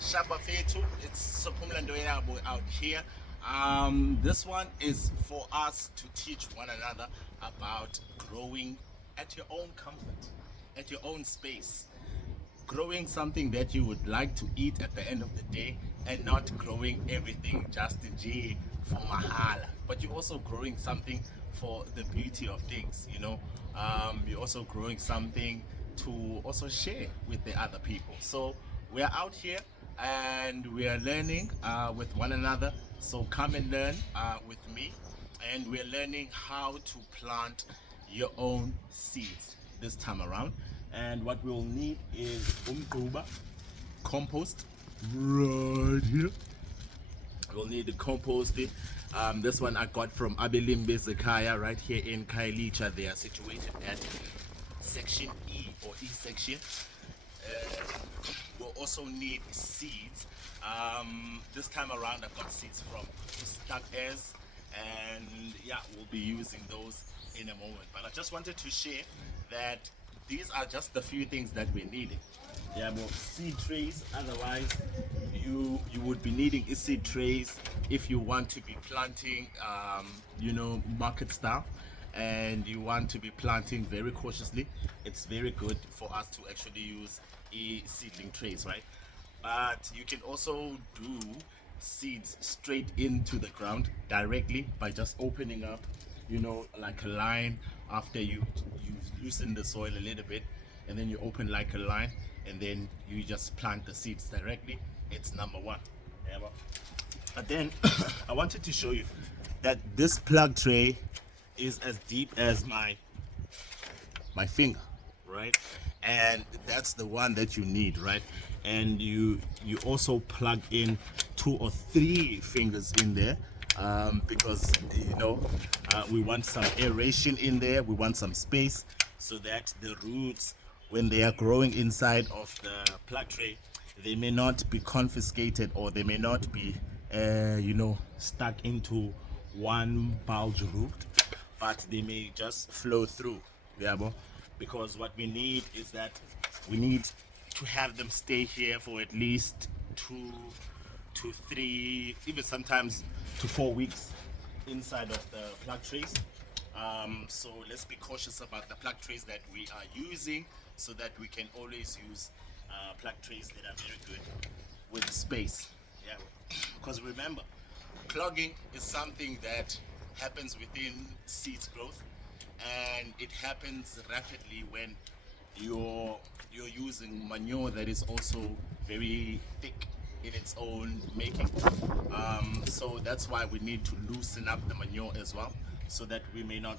Shaba Fetu, it's Sopumlando out here. This one is for us to teach one another about growing at your own comfort, at your own space. Growing something that you would like to eat at the end of the day and not growing everything just to G for mahala. But you're also growing something for the beauty of things, you know. You're also growing something to also share with the other people. So we're out here and we are learning with one another. So come and learn with me. And we're learning how to plant your own seeds this time around. And what we'll need is umquba, compost, right here. We'll need the compost. This one I got from Abelimbe Zakaya right here in Kailicha. They are situated at section E or E section. We'll also need seeds. This time around I've got seeds from Stuck Airs, and yeah, we'll be using those in a moment. But I just wanted to share that these are just the few things that we're needing. Yeah, well, seed trays. Otherwise, you would be needing seed trays if you want to be planting, market style, and you want to be planting very cautiously. It's very good for us to actually use seedling trays, right? But you can also do seeds straight into the ground directly by just opening up, like a line after you loosen the soil a little bit, and then you open like a line, and then you just plant the seeds directly. It's number one. Yeah, but then I wanted to show you that this plug tray is as deep as my finger, right? And that's the one that you need, right? And you also plug in 2 or 3 fingers in there, because we want some aeration in there. We want some space so that the roots, when they are growing inside of the plug tray, they may not be confiscated, or they may not be stuck into one bulge root, but they may just flow through. Yeah, because what we need is that we need to have them stay here for at least 2 to 3, even sometimes to 4 weeks inside of the plug trays. So let's be cautious about the plug trays that we are using, so that we can always use plug trays that are very good with space. Yeah, because remember, clogging is something that happens within seeds growth, and it happens rapidly when you're using manure that is also very thick in its own making. So that's why we need to loosen up the manure as well, so that we may not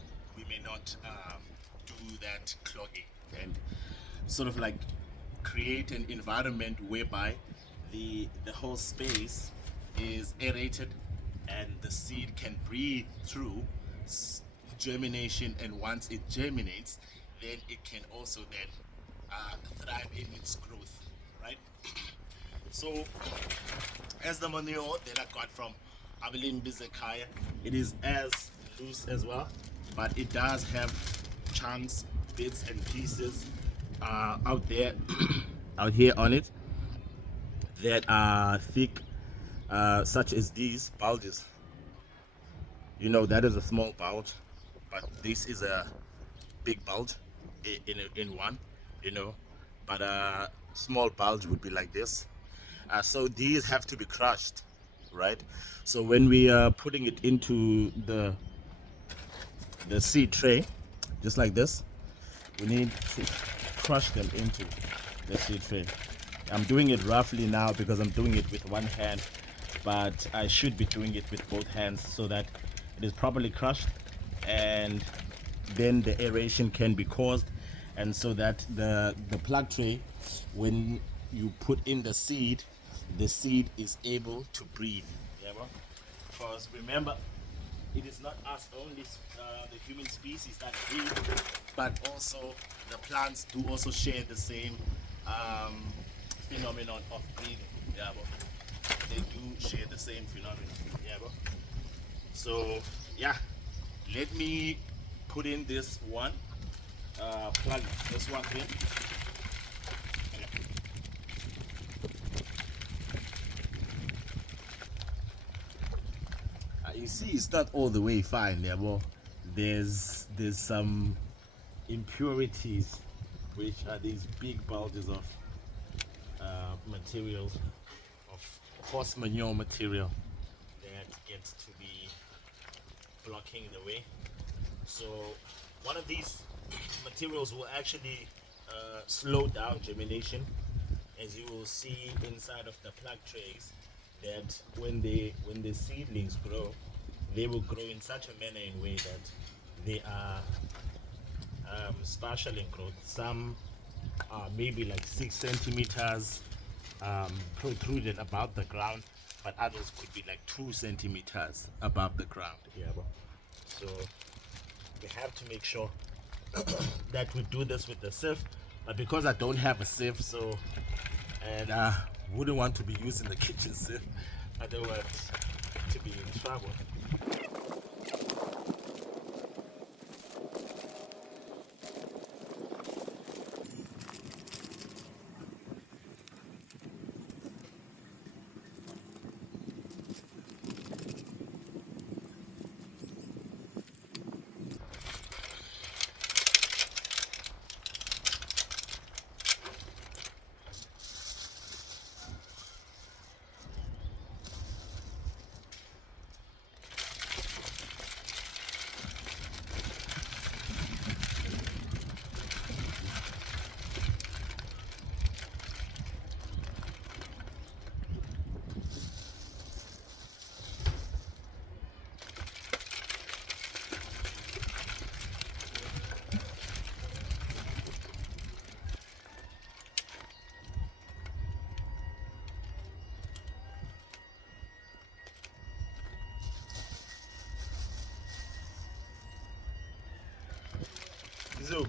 do that clogging, and sort of like create an environment whereby the whole space is aerated and the seed can breathe through germination, and once it germinates, then it can also then thrive in its growth, right? So as the manure that I got from Abilene Bizekaya, it is as loose as well, but it does have chunks, bits and pieces out there out here on it that are thick, such as these bulges. That is a small bulge, but this is a big bulge in one, you know but a small bulge would be like this. So these have to be crushed, right? So when we are putting it into the seed tray, just like this, we need to crush them into the seed tray. I'm doing it roughly now because I'm doing it with one hand, but I should be doing it with both hands so that it is properly crushed, and then the aeration can be caused, and so that the plug tray, when you put in the seed is able to breathe. Yeah, bro? Because remember, it is not us only, the human species, that breathe, but also the plants do also share the same phenomenon of breathing. Yeah, bro? They do share the same phenomenon. Yeah, bro? So yeah, let me put in this one, plug this one in. you see, it's not all the way fine, yeah, but there's some impurities, which are these big bulges of material, of horse manure material, that gets to be blocking the way. So one of these materials will actually slow down germination, as you will see inside of the plug trays, that when the seedlings grow, they will grow in such a manner in way that they are spatial in growth. Some are maybe like 6 centimeters protruded above the ground, but others could be like 2 centimeters above the ground. Yeah, so we have to make sure that we do this with the sieve. But because I don't have a sieve, so and I wouldn't want to be using the kitchen sieve, I don't want to be in trouble. So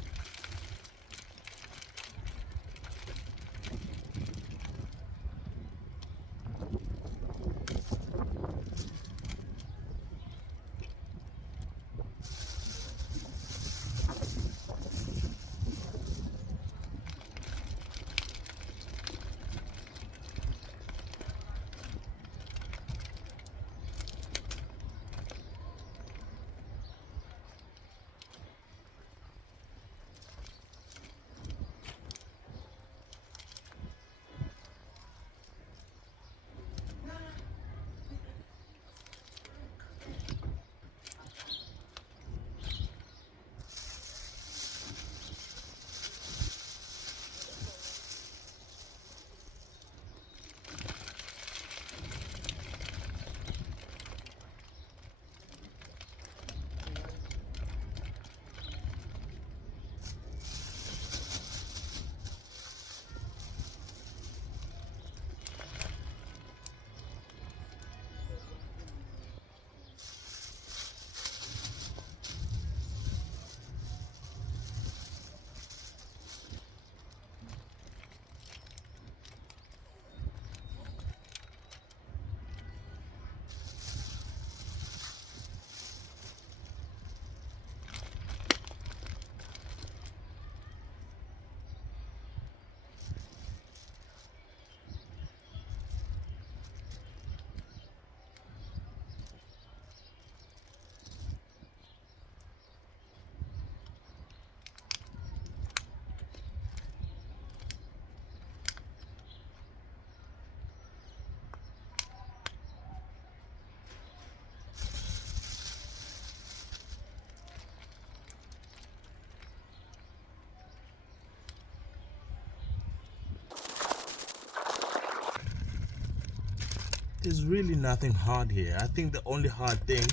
there's really nothing hard here. I think the only hard thing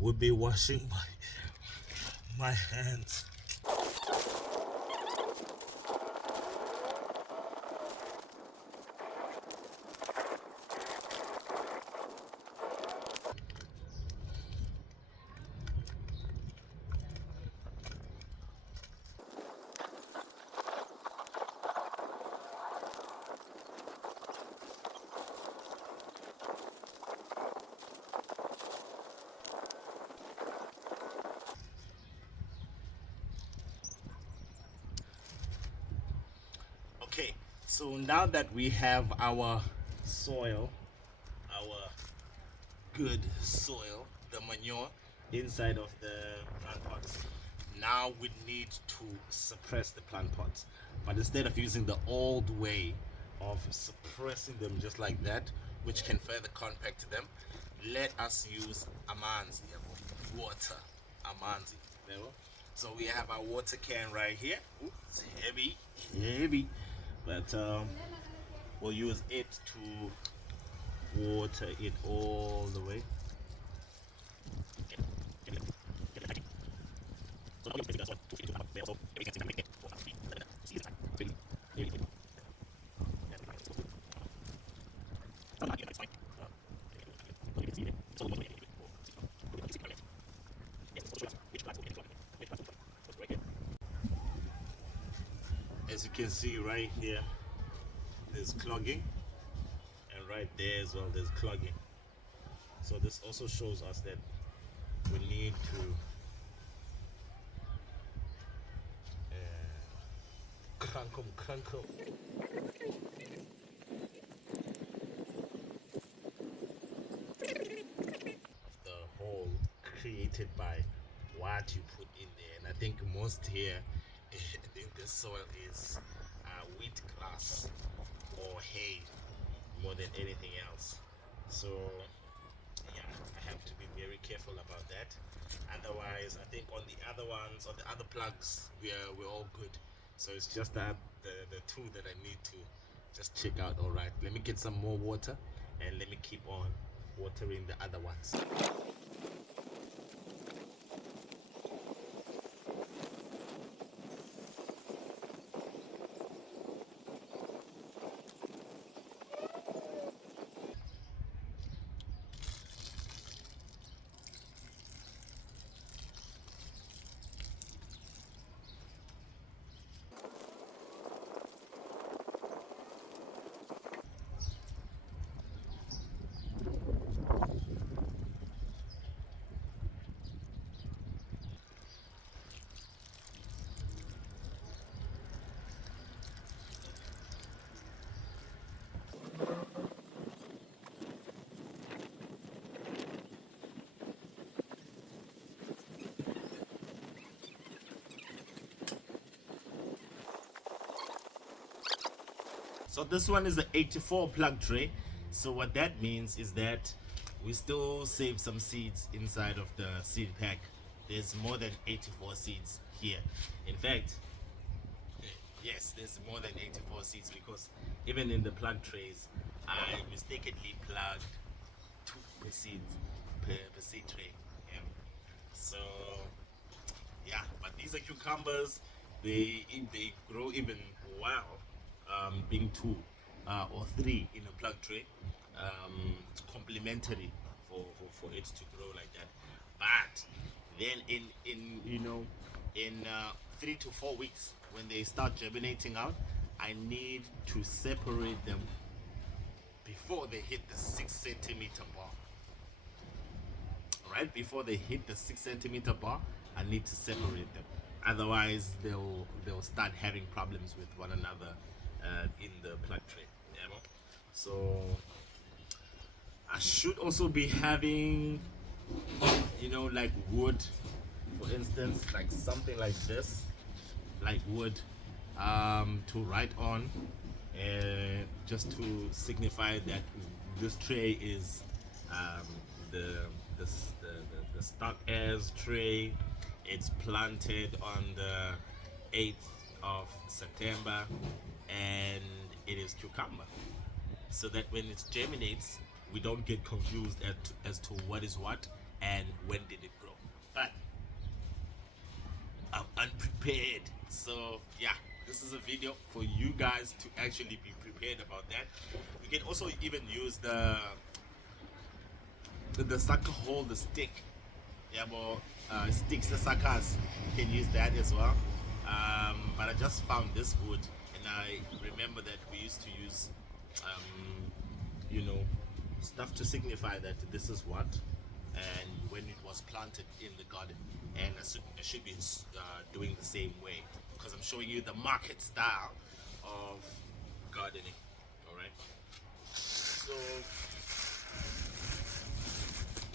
would be washing my hands. Okay, so now that we have our soil, our good soil, the manure inside of the plant pots. Now we need to suppress the plant pots, but instead of using the old way of suppressing them just like that, which can further compact them, let us use amanzi, water, amanzi. So we have our water can right here. Ooh, it's heavy, heavy, but we'll use it to water it all the way. As you can see right here, there's clogging, and right there as well there's clogging. So this also shows us that we need to crank them. The hole created by what you put in there, and I think most here in this soil is wheat grass or hay more than anything else. So yeah, I have to be very careful about that. Otherwise, I think on the other ones, on the other plugs, we're all good. So it's just that the two that I need to just check out. All right, let me get some more water and let me keep on watering the other ones. So this one is an 84 plug tray. So what that means is that we still save some seeds inside of the seed pack. There's more than 84 seeds here. In fact, yes, there's more than 84 seeds, because even in the plug trays, I mistakenly plugged 2 per seed tray. Yeah. So yeah, but these are cucumbers. They grow even well, being 2 or 3 in a plug tray. It's complementary for it to grow like that. But then in you know, in 3 to 4 weeks, when they start germinating out, I need to separate them before they hit the 6 centimeter bar. Right before they hit the 6 centimeter bar, I need to separate them. Otherwise, they'll start having problems with one another in the plug tray. You know? So I should also be having, you know, like wood, for instance, like something like this, like wood, to write on, just to signify that this tray is the stock airs tray. It's planted on the 8th of September, and it is cucumber, so that when it germinates, we don't get confused as to what is what and when did it grow. But I'm unprepared, so yeah, this is a video for you guys to actually be prepared about that. You can also even use the sucker hole, the stick. Yeah, but sticks, the suckers, you can use that as well. But I just found this wood, and I remember that we used to use you know, stuff to signify that this is what, and when it was planted in the garden. And I should be doing the same way, because I'm showing you the market style of gardening. All right, so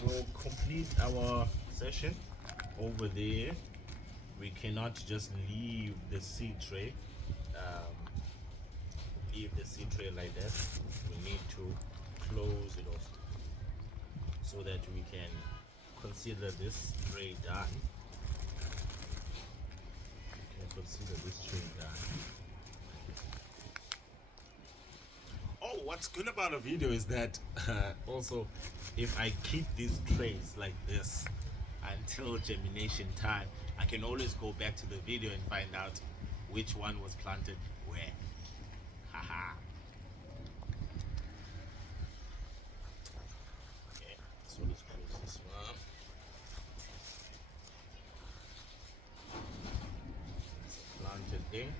we'll complete our session over there. We cannot just leave the seed tray, um, like that. We need to close it off so that we can consider this tray done. We can consider this tray done. Oh, what's good about a video is that also if I keep these trays like this until germination time, I can always go back to the video and find out which one was planted where. Haha. Okay, so let's close this one. It's planted there.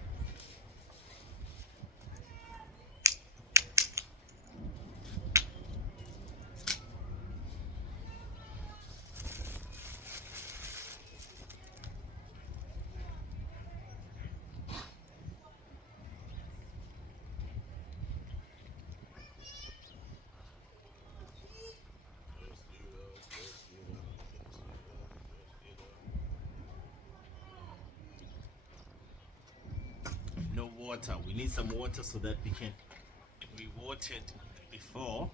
No water. We need some water so that we watered before,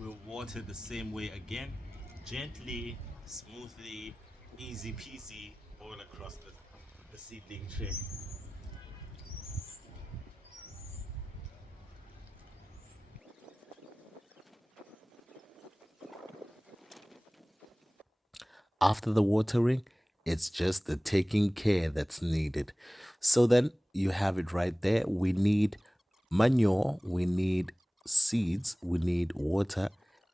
we'll water the same way again, gently, smoothly, easy peasy, all across the seedling tray. After the watering, it's just the taking care that's needed. So then you have it right there. We need manure, we need seeds, we need water,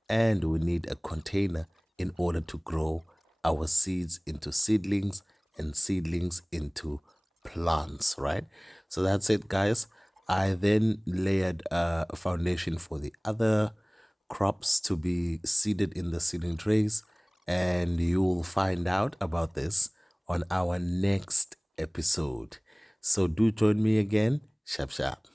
and we need a container in order to grow our seeds into seedlings and seedlings into plants, right? So that's it, guys. I then layered a foundation for the other crops to be seeded in the seeding trays, and you will find out about this on our next episode. So do join me again. Sharp, sharp.